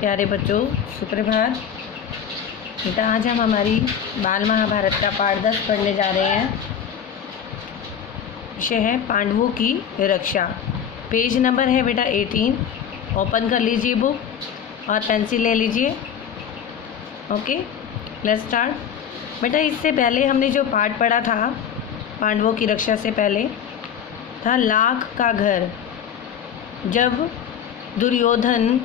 प्यारे बच्चों, सुप्रभात। बेटा आज हम हमारी बाल महाभारत का पाठ 10 पढ़ने जा रहे हैं। विषय है पांडवों की रक्षा। पेज नंबर है बेटा 18। ओपन कर लीजिए बुक और पेंसिल ले लीजिए। Okay, let's start. बेटा इससे पहले हमने जो पाठ पढ़ा था पांडवों की रक्षा से पहले था लाख का घर। जब दुर्योधन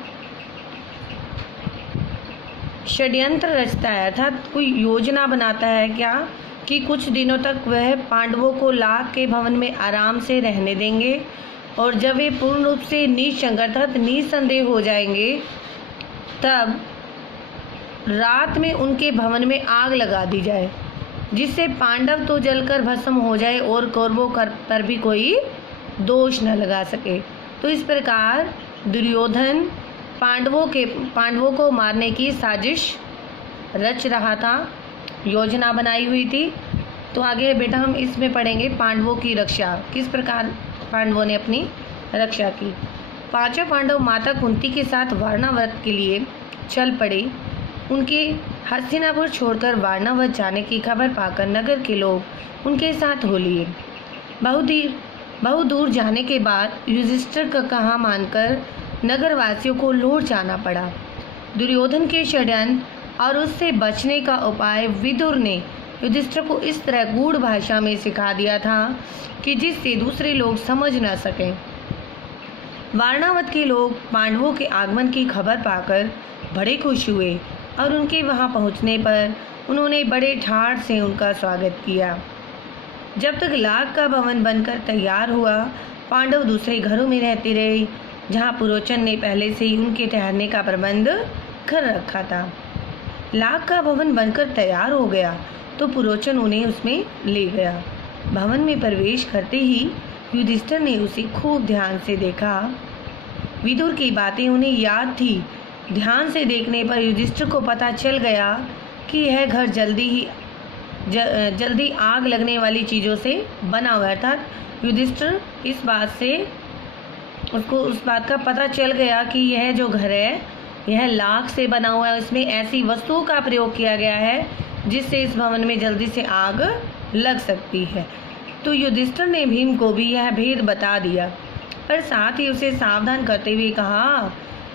षड्यंत्र रचता है अर्थात कोई योजना बनाता है क्या कि कुछ दिनों तक वह पांडवों को लाख के भवन में आराम से रहने देंगे और जब वे पूर्ण रूप से निशंक अर्थात निसंदेह हो जाएंगे तब रात में उनके भवन में आग लगा दी जाए जिससे पांडव तो जलकर भस्म हो जाए और कौरवों पर भी कोई दोष न लगा सके। तो इस प्रकार दुर्योधन पांडवों को मारने की साजिश रच रहा था, योजना बनाई हुई थी। तो आगे बेटा हम इसमें पढ़ेंगे पांडवों की रक्षा, किस प्रकार पांडवों ने अपनी रक्षा की। पांचों पांडव माता कुंती के साथ वारणावत के लिए चल पड़े। उनके हस्तिनापुर छोड़कर वारणावत जाने की खबर पाकर नगर के लोग उनके साथ हो लिए। बहुत दूर जाने के बाद युधिष्ठिर का कहा मानकर नगरवासियों को लौट जाना पड़ा। दुर्योधन के षड्यंत्र और उससे बचने का उपाय विदुर ने युधिष्ठिर को इस तरह गूढ़ भाषा में सिखा दिया था कि जिससे दूसरे लोग समझ न सकें। वारणावत के लोग पांडवों के आगमन की खबर पाकर बड़े खुश हुए और उनके वहां पहुंचने पर उन्होंने बड़े ठाठ से उनका स्वागत किया। जब तक लाख का भवन बनकर तैयार हुआ पांडव दूसरे घरों में रहते रहे जहां पुरोचन ने पहले से ही उनके ठहरने का प्रबंध कर रखा था। लाख का भवन बनकर तैयार हो गया तो पुरोचन उन्हें उसमें ले गया। भवन में प्रवेश करते ही युधिष्ठिर ने उसे खूब ध्यान से देखा। विदुर की बातें उन्हें याद थी। ध्यान से देखने पर युधिष्ठिर को पता चल गया कि यह घर जल्दी आग लगने वाली चीज़ों से बना हुआ है। अर्थात युधिष्ठिर उसको उस बात का पता चल गया कि यह जो घर है यह लाख से बना हुआ है। इसमें ऐसी वस्तुओं का प्रयोग किया गया है जिससे इस भवन में जल्दी से आग लग सकती है। तो युधिष्ठिर ने भीम को भी यह भेद बता दिया, पर साथ ही उसे सावधान करते हुए कहा,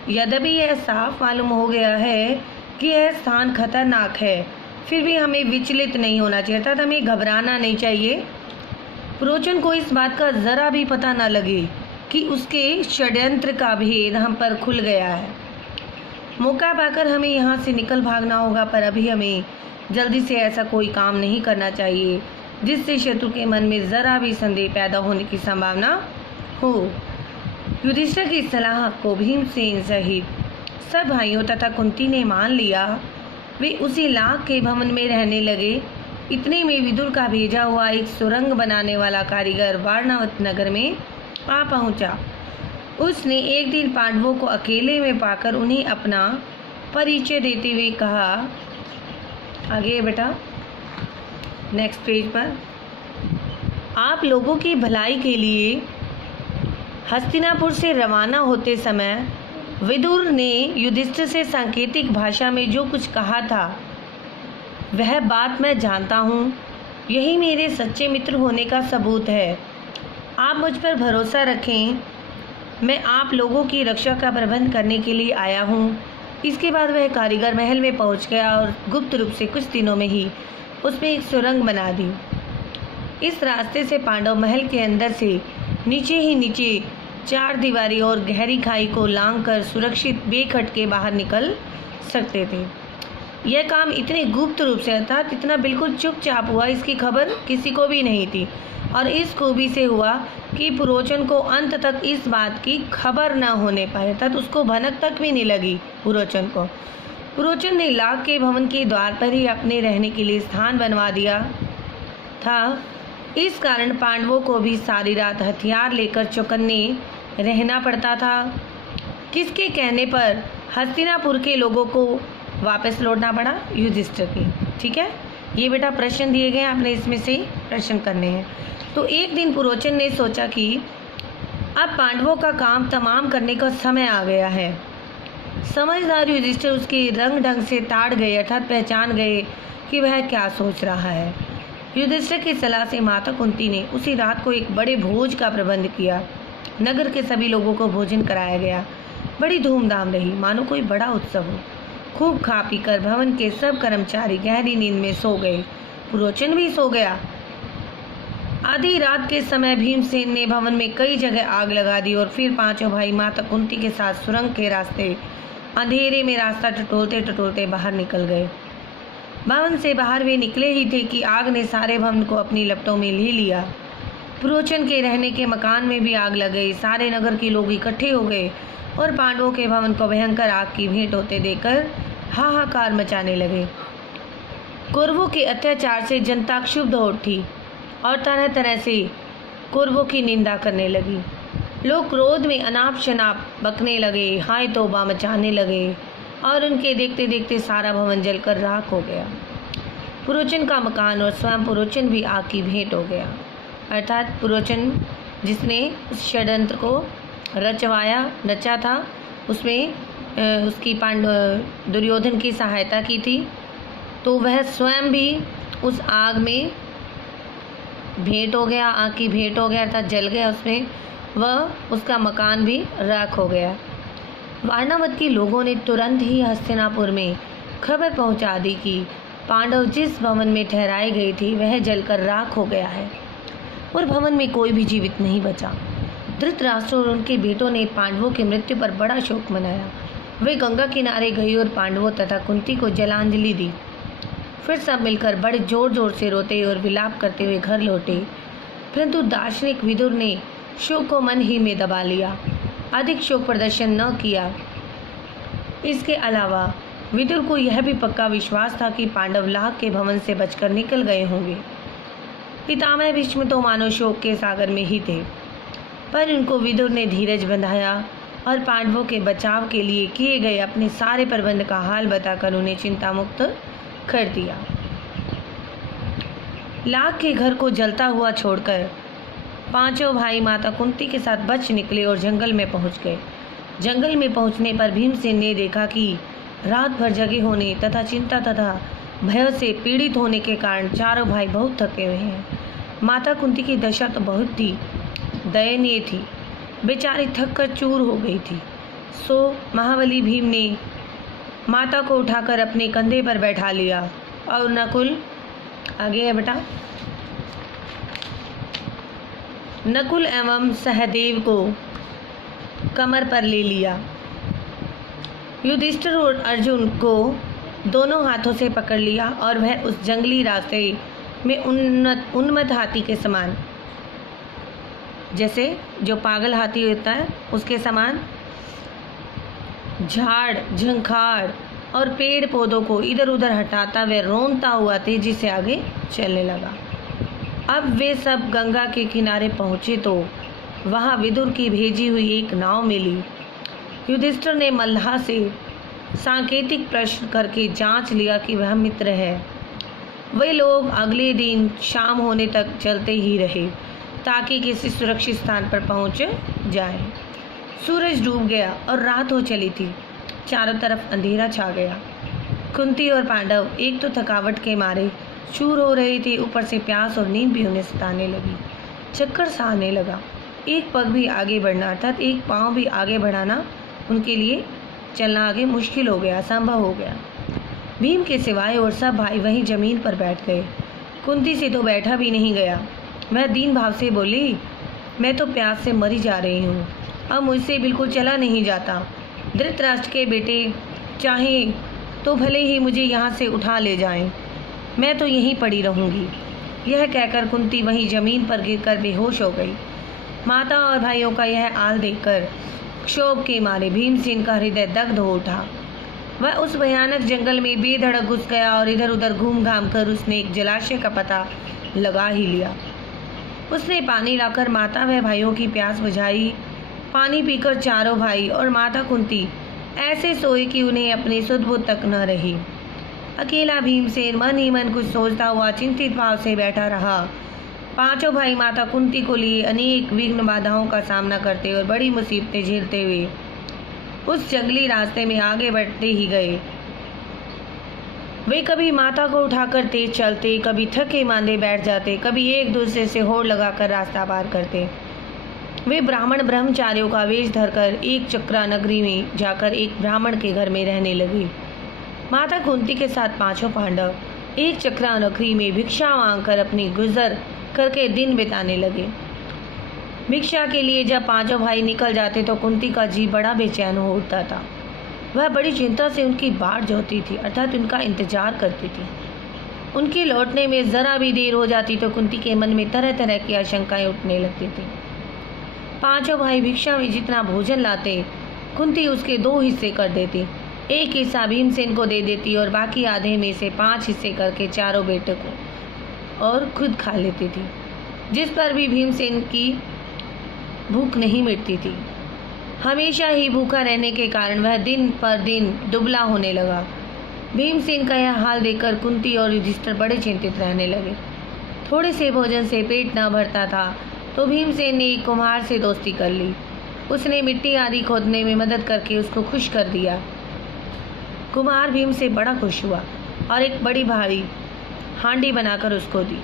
यद्यपि यह साफ मालूम हो गया है कि यह स्थान खतरनाक है, फिर भी हमें विचलित नहीं होना चाहिए, अर्थात हमें घबराना नहीं चाहिए। पुरोचन को इस बात का ज़रा भी पता न लगे कि उसके षड्यंत्र का भेद हम पर खुल गया है। मौका पाकर हमें यहाँ से निकल भागना होगा, पर अभी हमें जल्दी से ऐसा कोई काम नहीं करना चाहिए जिससे शत्रु के मन में ज़रा भी संदेह पैदा होने की संभावना हो। युधिष्ठिर की सलाह को भीमसेन सहित सब भाइयों तथा कुंती ने मान लिया। वे उसी लाख के भवन में रहने लगे। इतने में विदुर का भेजा हुआ एक सुरंग बनाने वाला कारीगर वारणावत नगर में आ पहुंचा। उसने एक दिन पांडवों को अकेले में पाकर उन्हें अपना परिचय देते हुए कहा, आगे बेटा नेक्स्ट पेज पर, आप लोगों की भलाई के लिए हस्तिनापुर से रवाना होते समय विदुर ने युधिष्ठिर से सांकेतिक भाषा में जो कुछ कहा था वह बात मैं जानता हूँ। यही मेरे सच्चे मित्र होने का सबूत है। आप मुझ पर भरोसा रखें। मैं आप लोगों की रक्षा का प्रबंध करने के लिए आया हूँ। इसके बाद वह कारीगर महल में पहुँच गया और गुप्त रूप से कुछ दिनों में ही उसमें एक सुरंग बना दी। इस रास्ते से पांडव महल के अंदर से नीचे ही नीचे 4 दीवारी और गहरी खाई को लांघकर सुरक्षित बेखटके बाहर निकल सकते थे। यह काम इतने गुप्त रूप से अर्थात इतना बिल्कुल चुपचाप हुआ, इसकी खबर किसी को भी नहीं थी। और इस खूबी से हुआ कि पुरोचन को अंत तक इस बात की खबर न होने पाए, अर्थात उसको भनक तक भी नहीं लगी पुरोचन को। पुरोचन ने लाख के भवन के द्वार पर ही अपने रहने के लिए स्थान बनवा दिया था। इस कारण पांडवों को भी सारी रात हथियार लेकर चौकन्ने रहना पड़ता था। किसके कहने पर हस्तिनापुर के लोगों को वापस लौटना पड़ा? युधिष्ठिर की। ठीक है, ये बेटा प्रश्न दिए गए, आपने इसमें से प्रश्न करने हैं। तो एक दिन पुरोचन ने सोचा कि अब पांडवों का काम तमाम करने का समय आ गया है। समझदार युधिष्ठिर उसके रंग ढंग से ताड़ गए, अर्थात पहचान गए कि वह क्या सोच रहा है। युधिष्ठिर की सलाह से माता कुंती ने उसी रात को एक बड़े भोज का प्रबंध किया। नगर के सभी लोगों को भोजन कराया गया। बड़ी धूमधाम रही, मानो कोई बड़ा उत्सव हो। खूब खा पी कर भवन के सब कर्मचारी गहरी नींद में सो गए। पुरोचन भी सो गया। आधी रात के समय भीमसेन ने भवन में कई जगह आग लगा दी और फिर पांचों भाई माता कुंती के साथ सुरंग के रास्ते अंधेरे में रास्ता टटोलते टटोलते बाहर निकल गए। भवन से बाहर वे निकले ही थे कि आग ने सारे भवन को अपनी लपटों में ले लिया। पुरोचन के रहने के मकान में भी आग लग गई। सारे नगर के लोग इकट्ठे हो गए और पांडवों के भवन को भयंकर आग की भेंट होते देखकर हाहाकार मचाने लगे। कौरवों के अत्याचार से जनता क्षुब्ध हो उठी और तरह तरह से कौरवों की निंदा करने लगी। लोग क्रोध में अनाप शनाप बकने लगे, हाय तौबा मचाने लगे और उनके देखते देखते सारा भवन जलकर राख हो गया। पुरोचन का मकान और स्वयं पुरोचन भी आग की भेंट हो गया। अर्थात पुरोचन जिसने उस षड्यंत्र को रचा था, उसमें उसकी दुर्योधन की सहायता की थी, तो वह स्वयं भी उस आग में भेंट हो गया, आग की भेंट हो गया, अर्थात जल गया उसमें। वह उसका मकान भी राख हो गया। वारणावत के लोगों ने तुरंत ही हस्तिनापुर में खबर पहुंचा दी कि पांडव जिस भवन में ठहराए गए थे वह जलकर राख हो गया है और भवन में कोई भी जीवित नहीं बचा। धृतराष्ट्र और उनके बेटों ने पांडवों की मृत्यु पर बड़ा शोक मनाया। वे गंगा किनारे गए और पांडवों तथा कुंती को जलांजलि दी। फिर सब मिलकर बड़े जोर जोर से रोते और विलाप करते हुए घर लौटे। परंतु दार्शनिक विदुर ने शोक को मन ही में दबा लिया, अधिक शोक प्रदर्शन न किया। इसके अलावा विदुर को यह भी पक्का विश्वास था कि पांडव लाख के भवन से बचकर निकल गए होंगे। पितामह भीष्म तो मानो शोक के सागर में ही थे, पर उनको विदुर ने धीरज बंधाया और पांडवों के बचाव के लिए किए गए अपने सारे प्रबंध का हाल बताकर उन्हें चिंता मुक्त कर दिया। लाख के घर को जलता हुआ छोड़कर पांचों भाई माता कुंती के साथ बच निकले और जंगल में पहुंच गए। जंगल में पहुंचने पर भीमसेन ने देखा कि रात भर जगे होने तथा चिंता तथा भय से पीड़ित होने के कारण चारों भाई बहुत थके हुए हैं। माता कुंती की दशा तो बहुत ही दयनीय थी, बेचारी थक कर चूर हो गई थी। सो महाबली भीम ने माता को उठाकर अपने कंधे पर बैठा लिया और नकुल आगे है बेटा, नकुल एवं सहदेव को कमर पर ले लिया। युधिष्ठिर और अर्जुन को दोनों हाथों से पकड़ लिया और वह उस जंगली रास्ते में उन्मत्त हाथी के समान, जैसे जो पागल हाथी होता है उसके समान, झाड़ झंखाड़ और पेड़ पौधों को इधर उधर हटाता व रोंदता हुआ तेजी से आगे चलने लगा। अब वे सब गंगा के किनारे पहुँचे तो वहाँ विदुर की भेजी हुई एक नाव मिली। युधिष्ठिर ने मल्लाह से सांकेतिक प्रश्न करके जांच लिया कि वह मित्र है। वे लोग अगले दिन शाम होने तक चलते ही रहे ताकि किसी सुरक्षित स्थान पर पहुंच जाएं। सूरज डूब गया और रात हो चली थी। चारों तरफ अंधेरा छा गया। कुंती और पांडव एक तो थकावट के मारे चूर हो रहे थे, ऊपर से प्यास और नींद भी उन्हें सताने लगी। चक्कर सा आने लगा। एक पग भी आगे बढ़ना अर्थात एक पाँव भी आगे बढ़ाना उनके लिए चलना आगे मुश्किल हो गया, असंभव हो गया। भीम के सिवाय और सब भाई वहीं जमीन पर बैठ गए। कुंती से तो बैठा भी नहीं गया। वह दीन भाव से बोली, मैं तो प्यास से मरी जा रही हूँ, अब मुझसे बिल्कुल चला नहीं जाता। धृतराष्ट्र के बेटे चाहें तो भले ही मुझे यहाँ से उठा ले जाएं, मैं तो यहीं पड़ी रहूँगी। यह कहकर कुंती वहीं जमीन पर गिरकर बेहोश हो गई। माता और भाइयों का यह हाल देखकर क्षोभ के मारे भीमसेन का हृदय दग्ध हो उठा। वह उस भयानक जंगल में बेधड़क घुस गया और इधर उधर घूम घाम कर उसने एक जलाशय का पता लगा ही लिया। उसने पानी लाकर माता व भाइयों की प्यास बुझाई। पानी पीकर चारों भाई और माता कुंती ऐसे सोए कि उन्हें अपनी सुध-बुध तक न रही। अकेला भीमसेन मन ही मन कुछ सोचता हुआ चिंतित भाव से बैठा रहा। पांचों भाई माता कुंती को लिए अनेक विघ्न बाधाओं का सामना करते और बड़ी मुसीबतें झेलते हुए उस जंगली रास्ते में आगे बढ़ते ही गए। वे कभी माता को उठाकर तेज चलते, कभी थके मांदे बैठ जाते, कभी एक दूसरे से होड़ लगाकर रास्ता पार करते। वे ब्राह्मण ब्रह्मचारियों का वेश धरकर एक चक्रा नगरी में जाकर एक ब्राह्मण के घर में रहने लगे। माता कुंती के साथ पांचों पांडव एक चक्रा नगरी में भिक्षा मांगकर अपनी गुजर करके दिन बिताने लगे। भिक्षा के लिए जब पांचों भाई निकल जाते तो कुंती का जी बड़ा बेचैन हो उठता था। वह बड़ी चिंता से उनकी बाट जोहती थी, अर्थात उनका इंतजार करती थी। उनके लौटने में जरा भी देर हो जाती तो कुंती के मन में तरह तरह की आशंकाएं उठने लगती थी। पांचों भाई भिक्षा में जितना भोजन लाते, कुंती उसके 2 हिस्से कर देती। एक हिस्सा भीमसेन को दे देती और बाकी आधे में से 5 हिस्से करके चारों बेटों को और खुद खा लेती थी, जिस पर भी भीमसेन की भूख नहीं मिटती थी। हमेशा ही भूखा रहने के कारण वह दिन पर दिन दुबला होने लगा। भीमसेन का यह हाल देखकर कुंती और युधिष्ठिर बड़े चिंतित रहने लगे। थोड़े से भोजन से पेट न भरता था तो भीमसेन ने एक कुम्हार से दोस्ती कर ली। उसने मिट्टी आदि खोदने में मदद करके उसको खुश कर दिया। कुम्हार भीम से बड़ा खुश हुआ और एक बड़ी भारी हांडी बनाकर उसको दी।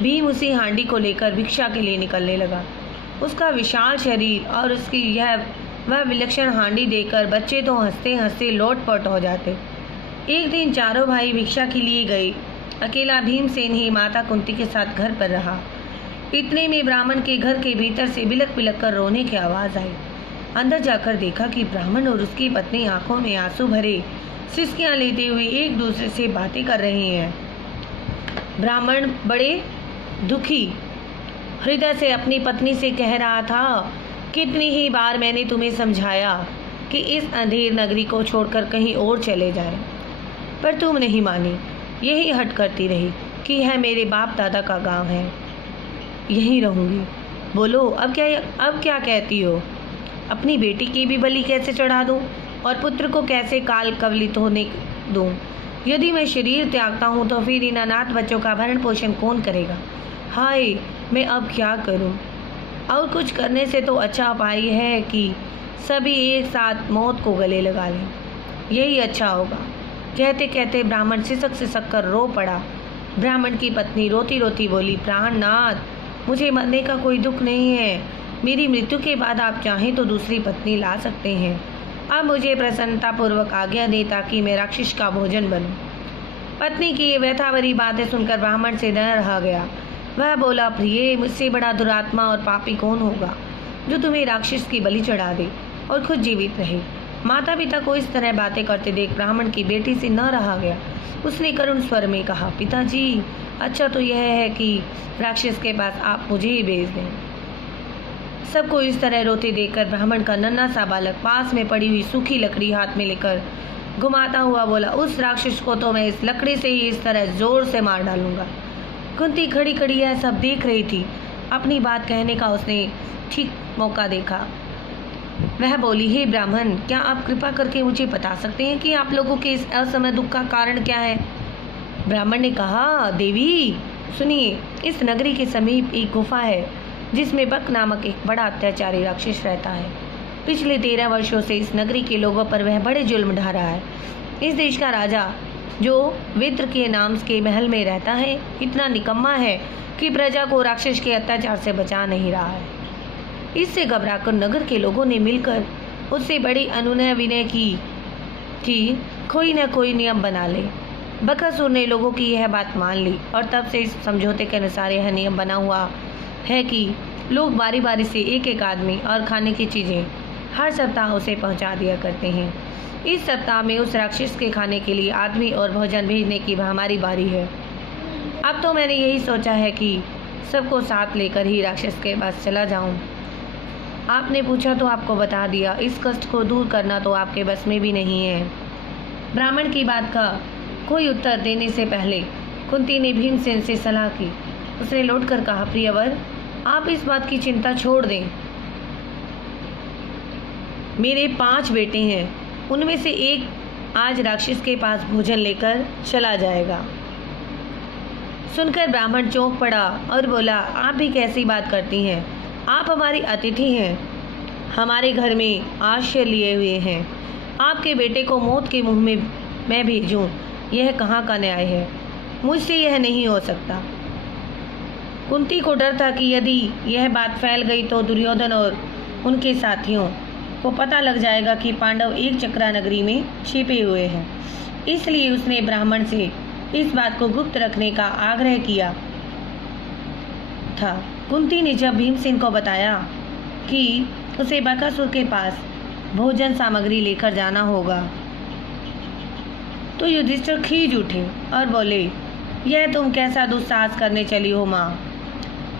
भीम उसी हांडी को लेकर भिक्षा के लिए निकलने लगा। उसका विशाल शरीर और उसकी वह विलक्षण हांडी देखकर बच्चे तो हंसते हंसते लोटपोट हो जाते। एक दिन चारों भाई भिक्षा के लिए गए। अकेला भीमसेन ही माता कुंती के साथ घर पर रहा। इतने में ब्राह्मण के घर के भीतर से बिलक बिलक कर रोने की आवाज़ आई। अंदर जाकर देखा कि ब्राह्मण और उसकी पत्नी आंखों में आंसू भरे सिसकियां लेते हुए एक दूसरे से बातें कर रहे हैं। ब्राह्मण बड़े दुखी हृदय से अपनी पत्नी से कह रहा था, कितनी ही बार मैंने तुम्हें समझाया कि इस अंधेर नगरी को छोड़कर कहीं और चले जाएं, पर तुम नहीं मानी। यही हट करती रही कि यह मेरे बाप दादा का गांव है, यहीं रहूंगी। बोलो अब क्या कहती हो? अपनी बेटी की भी बलि कैसे चढ़ा दूं और पुत्र को कैसे काल कवलित होने दूं? यदि मैं शरीर त्यागता हूं तो फिर इन अनाथ बच्चों का भरण पोषण कौन करेगा? हाय, मैं अब क्या करूं? और कुछ करने से तो अच्छा उपाय है कि सभी एक साथ मौत को गले लगा लें, यही अच्छा होगा। कहते कहते ब्राह्मण सिसक कर रो पड़ा। ब्राह्मण की पत्नी रोती रोती बोली, प्राणनाथ, मुझे मरने का कोई दुख नहीं है। मेरी मृत्यु के बाद आप चाहें तो दूसरी पत्नी ला सकते हैं। अब मुझे प्रसन्नतापूर्वक आज्ञा दे ताकि मैं राक्षस का भोजन बनूं। पत्नी की ये व्यथा भरी बातें सुनकर ब्राह्मण से न रहा गया। वह बोला, प्रिय, मुझसे बड़ा दुरात्मा और पापी कौन होगा जो तुम्हें राक्षस की बलि चढ़ा दे और खुद जीवित रहे। माता पिता को इस तरह बातें करते देख ब्राह्मण की बेटी से न रहा गया। उसने करुण स्वर में कहा, पिताजी, अच्छा तो यह है कि राक्षस के पास आप मुझे ही भेज दें। सबको इस तरह रोते देखकर ब्राह्मण का नन्हा सा बालक पास में पड़ी हुई सूखी लकड़ी हाथ में लेकर घुमाता हुआ बोला, उस राक्षस को तो मैं इस लकड़ी से ही इस तरह जोर से मार डालूंगा। कुंती खड़ी खड़ी यह सब देख रही थी। अपनी बात कहने का उसने ठीक मौका देखा। वह बोली, हे ब्राह्मण, क्या आप कृपा करके मुझे बता सकते हैं कि आप लोगों के इस असमय दुख का कारण क्या है? ब्राह्मण ने कहा, देवी सुनिए, इस नगरी के समीप एक गुफा है जिसमें बक नामक एक बड़ा अत्याचारी राक्षस रहता है। पिछले 13 वर्षों से इस नगरी के लोगों पर वह बड़े जुल्म ढा रहा है। इस देश का राजा जो विद्र के नाम के महल में रहता है इतना निकम्मा है कि प्रजा को राक्षस के अत्याचार से बचा नहीं रहा है। इससे घबराकर नगर के लोगों ने मिलकर उससे बड़ी अनुनय विनय की कि कोई न कोई नियम बना ले। बकासुर ने लोगों की यह बात मान ली और तब से इस समझौते के अनुसार यह नियम बना हुआ है कि लोग बारी बारी से एक एक आदमी और खाने की चीज़ें हर सप्ताह उसे पहुंचा दिया करते हैं। इस सप्ताह में उस राक्षस के खाने के लिए आदमी और भोजन भेजने की हमारी बारी है। अब तो मैंने यही सोचा है कि सबको साथ लेकर ही राक्षस के पास चला जाऊं। आपने पूछा तो आपको बता दिया, इस कष्ट को दूर करना तो आपके बस में भी नहीं है। ब्राह्मण की बात का कोई उत्तर देने से पहले कुंती ने भीमसेन से सलाह की। उसने लौटकर कहा, प्रियवर, आप इस बात की चिंता छोड़ दें। मेरे 5 बेटे हैं, उनमें से एक आज राक्षस के पास भोजन लेकर चला जाएगा। सुनकर ब्राह्मण चौंक पड़ा और बोला, आप भी कैसी बात करती हैं? आप हमारी अतिथि हैं। हमारे घर में आश्रय लिए हुए हैं। आपके बेटे को मौत के मुंह में मैं भेजूं, यह कहाँ का न्याय है? मुझसे यह नहीं हो सकता। कुंती को डर था कि यदि यह बात फैल गई तो दुर्योधन और उनके साथियों को पता लग जाएगा कि पांडव एक चक्रा नगरी में छिपे हुए हैं। इसलिए उसने ब्राह्मण से इस बात को गुप्त रखने का आग्रह किया था। कुंती ने जब भीमसेन को बताया कि उसे बकासुर के पास भोजन सामग्री लेकर जाना होगा तो युधिष्ठिर खींच उठे और बोले, यह तुम कैसा दुस्साहस करने चली हो माँ?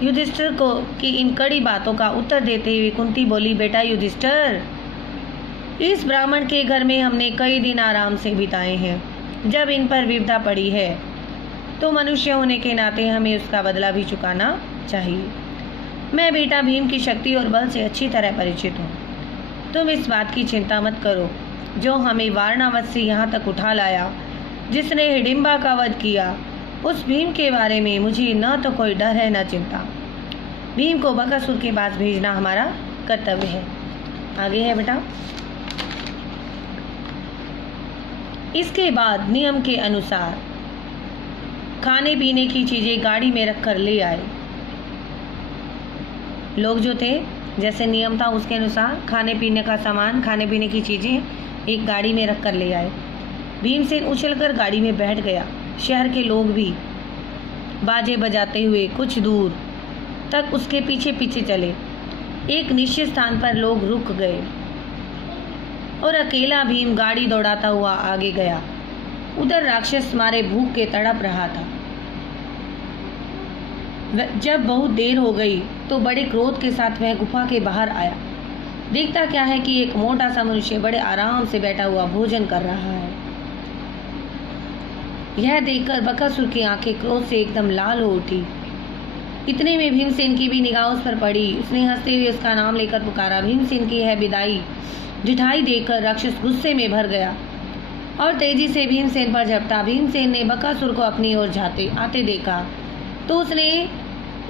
युधिष्ठिर को की इन कड़ी बातों का उत्तर देते हुए कुंती बोली, बेटा युधिष्ठिर, इस ब्राह्मण के घर में हमने कई दिन आराम से बिताए हैं। जब इन पर विपदा पड़ी है तो मनुष्य होने के नाते हमें उसका बदला भी चुकाना चाहिए। मैं बेटा भीम की शक्ति और बल से अच्छी तरह परिचित हूँ। तुम इस बात की चिंता मत करो। जो हमें वारणावत से यहाँ तक उठा लाया, जिसने हिडिंबा का वध किया, उस भीम के बारे में मुझे न तो कोई डर है न चिंता। भीम को बकासुर के पास भेजना हमारा कर्तव्य है। आगे है बेटा। इसके बाद नियम के अनुसार खाने पीने की चीजें गाड़ी में रखकर ले आए। लोग जो थे, जैसे नियम था उसके अनुसार खाने पीने का सामान, खाने पीने की चीजें एक गाड़ी में रखकर ले आए। भीमसेन उछलकर गाड़ी में बैठ गया। शहर के लोग भी बाजे बजाते हुए कुछ दूर तक उसके पीछे पीछे चले। एक निश्चित स्थान पर लोग रुक गए और अकेला भीम गाड़ी दौड़ाता हुआ आगे गया। उधर राक्षस मारे भूख के तड़प रहा था। जब बहुत देर हो गई तो बड़े क्रोध के साथ वह गुफा के बाहर आया। देखता क्या है कि एक मोटा सा मनुष्य बड़े आराम से बैठा हुआ भोजन कर रहा है। यह देखकर बकासुर की आंखें क्रोध से एकदम लाल हो उठी। इतने में भीमसेन की भी निगाह उस पर पड़ी। उसने हंसते हुए उसका नाम लेकर पुकारा। भीमसेन की यह विदाई ढिठाई देखकर राक्षस गुस्से में भर गया और तेजी से भीमसेन पर झपटा। भीमसेन ने बकासुर को अपनी ओर आते देखा तो उसने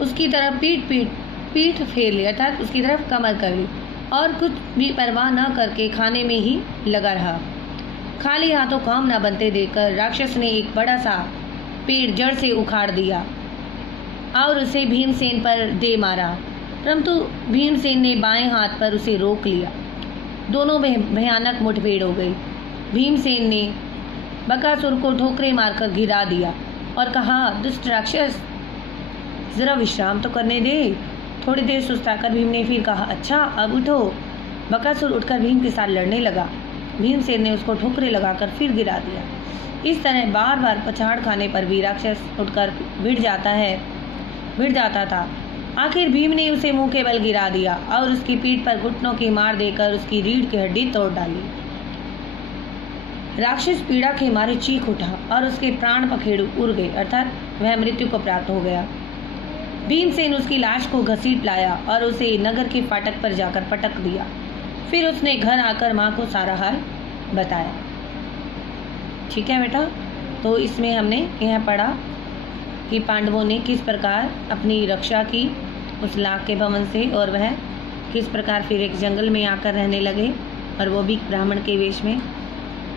उसकी तरफ पीठ फेर ली, अर्थात उसकी तरफ कमर कर ली और कुछ भी परवाह न करके खाने में ही लगा रहा। खाली हाथों काम न बनते देखकर राक्षस ने एक बड़ा सा पेड़ जड़ से उखाड़ दिया और उसे भीमसेन पर दे मारा, परंतु भीमसेन ने बाएं हाथ पर उसे रोक लिया। दोनों में भयानक मुठभेड़ हो गई। भीमसेन ने बकासुर को ठोकरे मारकर गिरा दिया और कहा, दुष्ट राक्षस, जरा विश्राम तो करने दे। थोड़ी देर सुस्ताकर भीम ने फिर कहा, अच्छा अब उठो। बकासुर उठकर भीम के साथ लड़ने लगा। भीमसेन ने उसको ठोकरे लगाकर फिर गिरा दिया। इस तरह बार बार पछाड़ खाने पर भी राक्षस उठकर भिड़ जाता था। आखिर भीम ने उसे मुंह के बल गिरा दिया और उसकी पीठ पर घुटनों की मार देकर उसकी रीढ़ की हड्डी तोड़ डाली। राक्षस पीड़ा के मारे चीख उठा और उसके प्राण पखेरु उड़ गए, अर्थात वह मृत्यु को प्राप्त हो गया। भीमसेन उसकी लाश को घसीट लाया और उसे नगर के फाटक पर जाकर पटक दिया। फिर उसने घर आकर माँ को सारा हाल बताया। ठीक है बेटा, तो इसमें हमने यह पढ़ा कि पांडवों ने किस प्रकार अपनी रक्षा की उस लाख के भवन से, और वह किस प्रकार फिर एक जंगल में आकर रहने लगे, और वो भी ब्राह्मण के वेश में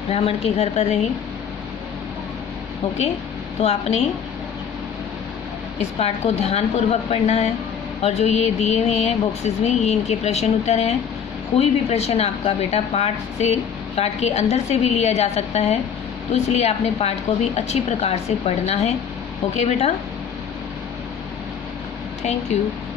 ब्राह्मण के घर पर रहे। ओके, तो आपने इस पाठ को ध्यानपूर्वक पढ़ना है, और जो ये दिए हुए हैं बॉक्सेस में, ये इनके प्रश्न उत्तर हैं। कोई भी प्रश्न आपका बेटा पाठ के अंदर से भी लिया जा सकता है, तो इसलिए आपने पाठ को भी अच्छी प्रकार से पढ़ना है। ओके बेटा, थैंक यू।